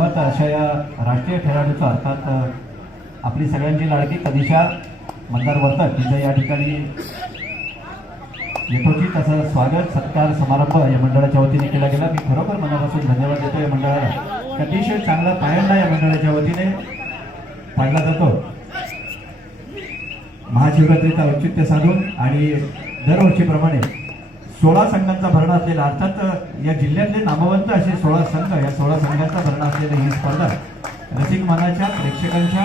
धन्यवाद अशा या राष्ट्रीय खेळाडूचं अर्थात आपली सगळ्यांची लाडकी कनिषा मंदार वर्तक तिचं या ठिकाणी यथोचित असं स्वागत सत्कार समारंभ या मंडळाच्या वतीने केला गेला. मी खरोखर मनापासून धन्यवाद देतो या मंडळाला. अतिशय चांगला पायंडा या मंडळाच्या वतीने पाडला जातो. महाशिवरात्रीचा औचित्य साधून आणि दरवर्षीप्रमाणे सोळा संघांचा भरणा असलेला अर्थात या जिल्ह्यातले नामवंत असे सोळा संघ या सोळा संघांचा भरणा असलेली ही स्पर्धा. रसिक मानाच्या प्रेक्षकांच्या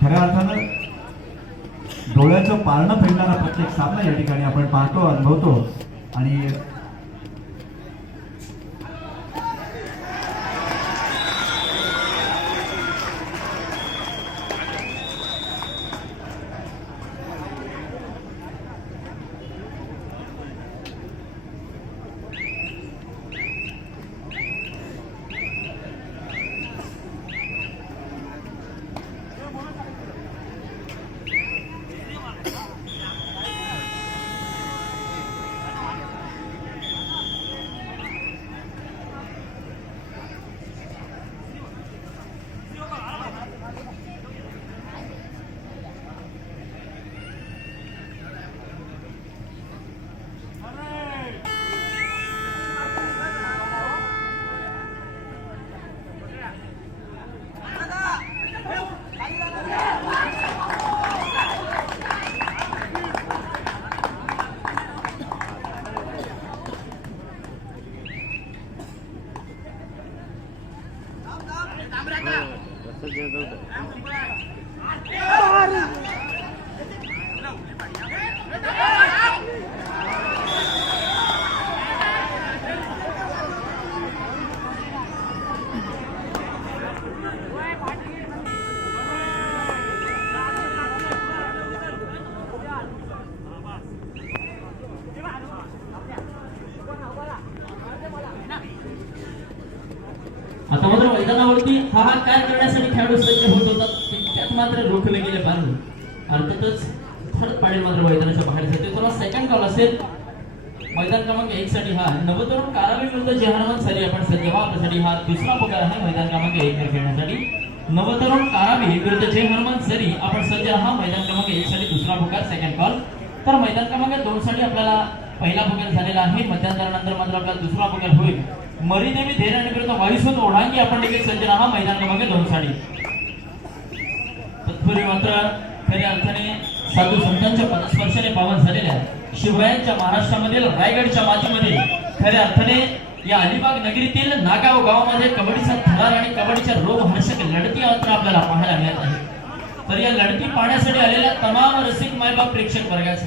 खऱ्या अर्थानं डोळ्याचं पारणं फिरणारा प्रत्येक सामना या ठिकाणी आपण पाहतो अनुभवतो. आणि आता मात्र मैदानावरती हा हा काय करण्यासाठी खेळाडू सज्ज होत होतात ते त्यात मात्र रोखले गेले बांधून. अर्थातच थर्ड पाडेल मात्र मैदानाच्या बाहेर जाते. थोडा सेकंड कॉल असेल. मैदान क्रमांक एक साठी हा नवतरुण कारावी विरुद्ध जेहारमान सरी आपण सज्ज व्हा. आपल्यासाठी हा दुसरा पगार आहे मैदान क्रमांक एक वर खेळण्यासाठी. नवतरुण कारावी विरुद्ध जय हनुमान सरी आपण सज्ज हा. मैदान क्रमांक एक साठी दुसरा पुकार सेकंड कॉल तर मैदान क्रमांक दोन साठी आपल्याला पहिला पुकार झालेला आहे. मध्यंतरानंतर मात्र आपला दुसरा पुकार होईल. मरीने मरीदेवी धैर्य आणि विरुद्ध वायुसूत ओढांगी आपण देखील संजना राहा मैदान क्रमांक दोन साठी तत्पूर्वी मात्र खऱ्या अर्थाने साधू संतांच्या पदस्पर्शाने पावन झालेल्या शिवरायांच्या महाराष्ट्रामधील रायगडच्या मातीमध्ये खऱ्या अर्थाने या अलिबाग नगरीतील नागाव गावामध्ये कबड्डीचा थरार आणि कबड्डीच्या रोमहर्षक लढती मात्र आपल्याला पाहायला मिळत आहे. तर या लढती पाहण्यासाठी आलेल्या तमाम रसिक मायबाप प्रेक्षक वर्गाचा.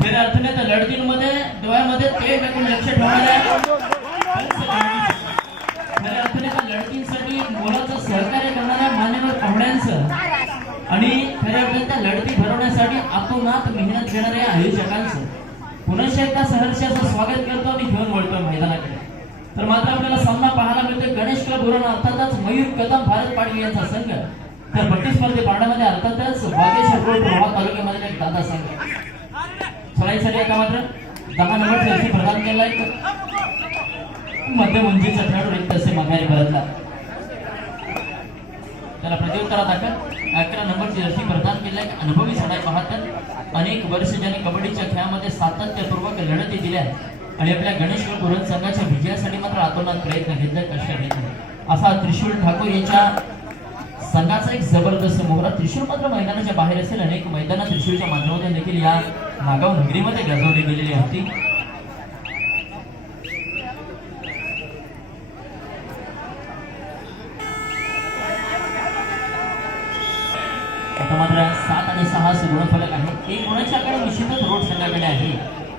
खऱ्या अर्थाने त्या लढतींमध्ये डोळ्यामध्ये तेल टाकून लक्ष ठेवणाऱ्या खऱ्या अर्थाने त्या लढतींसाठी मोलाचं सहकार्य करणाऱ्या मान्यवर पाहुण्यांचं आणि खऱ्या अर्थाने त्या लढती भरवण्यासाठी आतोनात मेहनत घेणाऱ्या आयोजकांचं. पुनश्च एकदा सहर्ष असं स्वागत करतो आणि घेऊन वळतो मैदानाकडे. तर मात्र आपल्याला सामना पाहायला मिळतोय गणेश क्लब उरण अर्थातच मयूर कदम भारत पाडवी यांचा संघ. तर प्रतिस्पर्धी पाण्यामध्ये अर्थातच वागेश्वर रोड प्रभाग तालुक्यामध्ये एक दादा संघ. सोडायसाठी आता मात्र दहा नंबर प्रदान केला मध्य मध्यमंजीचा म्हणजे खेळाडू एक तसे माघारी परतला त्याला प्रत्युत्तरात दाखल. अकरा नंबरची जर्सी प्रदान केलाय अनुभवी सडाई पाहतात अनेक वर्ष ज्याने कबड्डीच्या खेळामध्ये सातत्यपूर्वक लढती दिल्या आणि आपल्या गणेश गुरण संघाच्या विजयासाठी मात्र आतोनात प्रयत्न घेतले कष्ट घेतले असा त्रिशूल ठाकूर यांच्या संघाचा एक जबरदस्त मोहरा. त्रिशूल मात्र मैदानाच्या बाहेर असेल. अनेक मैदानात त्रिशूलच्या माध्यमातून देखील या नागाव नगरीमध्ये गाजवली गेलेली होती आता मात्र सात आणि सहा गुणफलक आहे. एक गुणाची आकडे निश्चितच रोड संघाकडे आहे.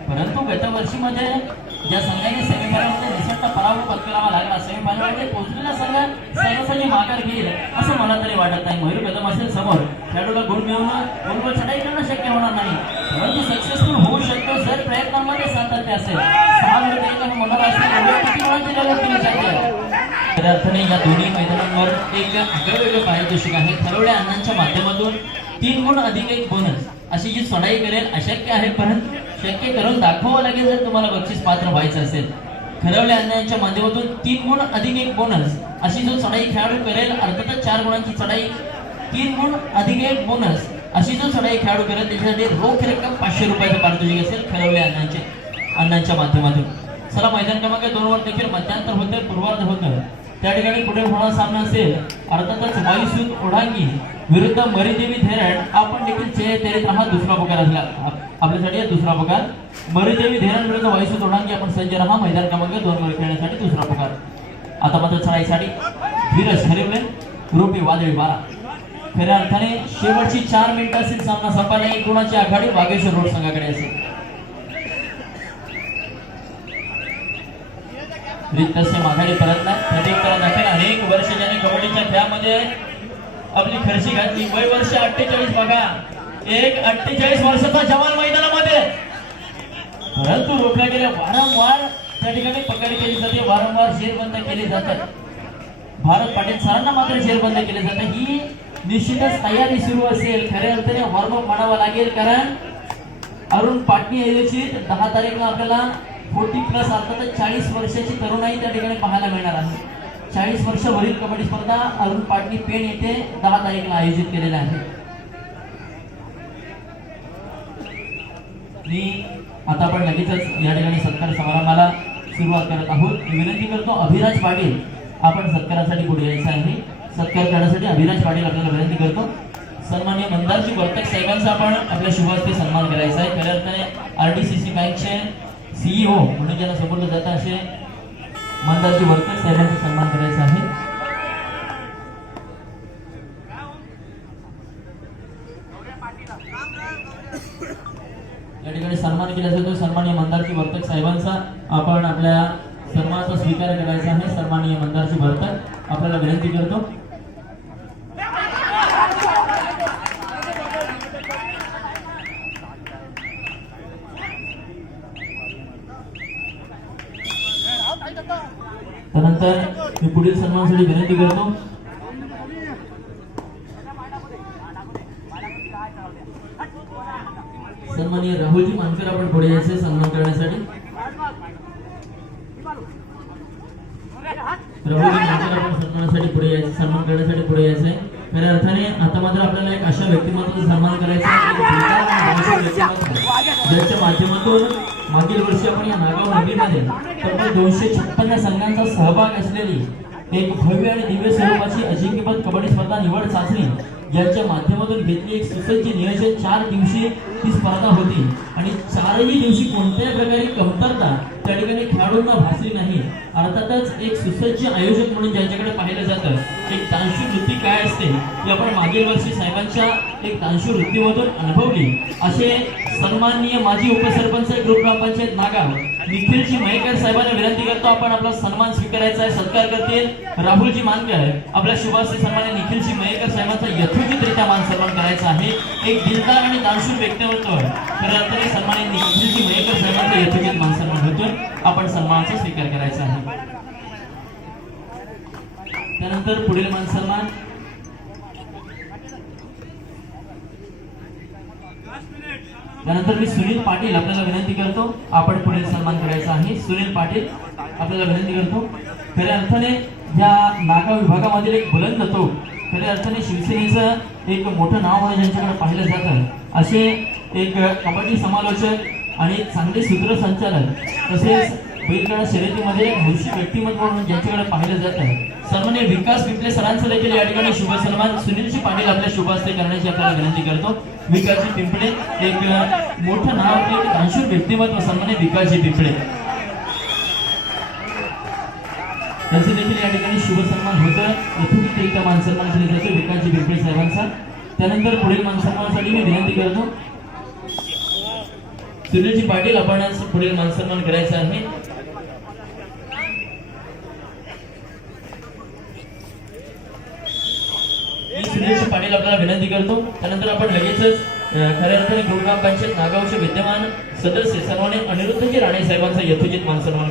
परंतु गतवर्षीमध्ये ज्या संघाने सेमीफायनलमध्ये निसटता पराभव पत्करावा लागला सेमीफायनलमध्ये पोहोचलेला संघ सहजासहजी माघार घेईल असं मला तरी वाटत नाही. मयूर कदम असेल समोर खेळाडूला गुण मिळवणं गोलवर चढाई करणं शक्य होणार नाही. परंतु सक्सेसफुल होऊ शकतो जर प्रयत्नांमध्ये सातत्य असेल. सहा विरुद्ध एक मनाला असेल किती गुणांची लढत केली खऱ्या अर्थाने या दोन्ही मैदानांवर एक आगळेवेगळे पारितोषिक आहे. ठरवल्या अण्णांच्या माध्यमातून तीन गुण अधिक एक बोनस अशी जी सोडाई करेल अशक्य आहे परंतु शक्य करून दाखवावं लागेल जर तुम्हाला बक्षीस पात्र व्हायचं असेल. खरवल्या यांच्या माध्यमातून तीन गुण अधिक एक बोनस अशी जो चढाई खेळाडू करेल अर्थातच चार गुणांची चढाई तीन गुण अधिक एक बोनस अशी जो चढाई खेळाडू करेल त्याच्यासाठी रोख रक्कम पाचशे रुपयाचं पारितोषिक असेल खरवल्या अन्नाचे अन्नाच्या माध्यमातून. चला मैदान क्रमांक दोन वर देखील मध्यांतर होतं पूर्वार्ध होतं त्या ठिकाणी पुढे होणारा सामना असेल अर्थातच वायुसूत ओढांगी विरुद्ध मरीदेवी धैरण आपण देखील चेह तेरेत हा दुसरा पगार असला. आपल्यासाठी दुसरा पगार. मरीदेवी धेरण विरुद्ध वायुसूत ओढांगी. आपण संजय राहा मैदान क्रमांक दोन वर खेळण्यासाठी दुसरा पगार. आता मात्र चढाईसाठी धीरज हरिवले रुपी वादळी बारा खऱ्या अर्थाने शेवटची चार मिनिटं असेल सामना संपायला. एक गुणाची आघाडी? बागेश्वर रोड संघाकडे असेल. रिक्तस्य माघारी परत नाही. प्रतीक दाखल अनेक वर्ष ज्याने कबड्डीच्या खेळामध्ये आपली खर्ची घातली. वय वर्ष अठ्ठेचाळीस बघा. एक अठ्ठेचाळीस वर्षाचा जवान मैदानामध्ये. परंतु रोखल्या गेल्या. वारंवार त्या ठिकाणी पकड केली जाते. वारंवार जेरबंद केले जातात भारत पाटील सरांना मात्र जेरबंद केले जाते. ही निश्चितच तयारी सुरू असेल. खऱ्या अर्थाने वॉर्मअप म्हणावा लागेल. कारण अरुण पाटणी ऐवजी दहा तारीखला आपल्याला फोर्टी प्लस अर्थात चाळीस वर्षाची तरुणाई त्या ठिकाणी पाहायला मिळणार आहे. चाळीस वर्ष वरील कबड्डी स्पर्धा अरुण पाटणी पेण येथे दहा तारीखला आयोजित केलेल्या आहे. मी आता आपण लगेचच या ठिकाणी सत्कार समारंभाला सुरुवात करत आहोत. विनंती करतो अभिराज पाटील आपण सत्कारासाठी पुढे यायचं आहे. सत्कार करण्यासाठी अभिराज पाटील आपल्याला विनंती करतो. सन्मान्य मंदारजी वर्तक साहेबांचा आपण आपल्या शुभ हस्ते सन्मान करायचा आहे. खऱ्या अर्थाने आर डी सी सी बँकचे सीईओ म्हणून ज्याला संबोधलं जातं असे मंदारजी वर्तक साहेबांचा सन्मान करायचा आहे. या ठिकाणी सन्मान केला जातो. सन्माननीय मंदारजी वर्तक साहेबांचा आपण आपल्या सन्मानाचा स्वीकार करायचा आहे. सन्माननीय मंदारजी वर्तक आपल्याला विनंती करतो. त्यानंतर मी पुढील सन्मानासाठी विनंती करतो. सन्माननीय राहुलजी मानकर आपण पुढे यायचे सन्मान करण्यासाठी. राहुलजी मानकर आपण सन्मानासाठी पुढे यायचे सन्मान करण्यासाठी पुढे यायचे खऱ्या अर्थाने आता मात्र आपल्याला एक अशा व्यक्तिमत्वाचा सन्मान करायचा ज्याच्या माध्यमातून मागील वर्षी आपण या नागाव नदीमध्ये तब्बल दोनशे छप्पन्न संघांचा सहभाग असलेली एक भव्य आणि दिव्य स्वरूपाची अजिंक्यपद कबड्डी स्पर्धा निवड चाचणी याच्या माध्यमातून घेतली. एक सुसज्ज नियोजन. चार दिवशी ही स्पर्धा होती. आणि चारही दिवशी कोणत्याही प्रकारे कमतरता त्या ठिकाणी खेळाडूंना भासली नाही. अर्थातच एक सुसज्ज आयोजक म्हणून ज्यांच्याकडे पाहिलं जातं एक तांशू वृत्ती काय असते ही आपण मागील वर्षी साहेबांच्या एक तांशू वृत्तीमधून अनुभवली. असे सन्माननीय माजी उपसरपंच ग्रुप ग्रामपंचायत नागाव निखिलजी मयेकर साहेबांना विनंती करतो आपण आपला सन्मान स्वीकारायचा आहे सत्कार करतील. राहुलजी मानकर आपल्या शुभाशी सन्मान निखिलजी मयेकर साहेबांचा यथोचितरित्या मान सन्मान करायचा आहे. एक दिलदार आणि दानशूर व्यक्तिमत्व. खरं अर्थाने सन्मान्य निखिलजी मयेकर साहेबांचा यथोचित मान सन्मान होतो होतोय आपण सन्मानाचा स्वीकार करायचा आहे. त्यानंतर पुढील मान सन्मान. त्यानंतर मी सुनील पाटील आपल्याला विनंती करतो आपण पुढील सन्मान करायचा आहे. सुनील पाटील आपल्याला विनंती करतो. खऱ्या अर्थाने या नागा विभागामधील एक बुलंद तो खऱ्या अर्थाने शिवसेनेचं एक मोठं नाव म्हणून ज्यांच्याकडे पाहिलं जातं असे एक कबड्डी समालोचक आणि चांगले चांगले सूत्रसंचालक तसेच बैलगाडा शर्यतीमध्ये एक हौशी व्यक्तिमत्व म्हणून ज्यांच्याकडे पाहिलं आहे. सन्मान्य विकास पिपले सरांचं देखील या ठिकाणी शुभ सन्मान. सुनीलजी पाटील आपल्या शुभ हस्ते करण्याची आपल्याला विनंती करतो. विकासजी पिंपळे एक मोठं नाव एक दानशूर व्यक्तिमत्व सन्मान्य विकासजी पिंपळे. त्यांचं देखील या ठिकाणी शुभ सन्मान होतं. एका मानसन्मान केले जातो विकासजी पिंपळे साहेबांचा. त्यानंतर पुढील मानसन्मानासाठी मी विनंती करतो सुनीलजी पाटील आपण पुढील मानसन्मान करायचा आहे. सुनीलजी पाटील आपल्याला विनंती करतो. त्यानंतर आपण लगेचच खऱ्या अर्थाने गुरुग्राम पंचायत नागावचे विद्यमान सदस्य सर्वांनी अनिरुद्धजी राणे साहेबांचा यथोचित मान सन्मान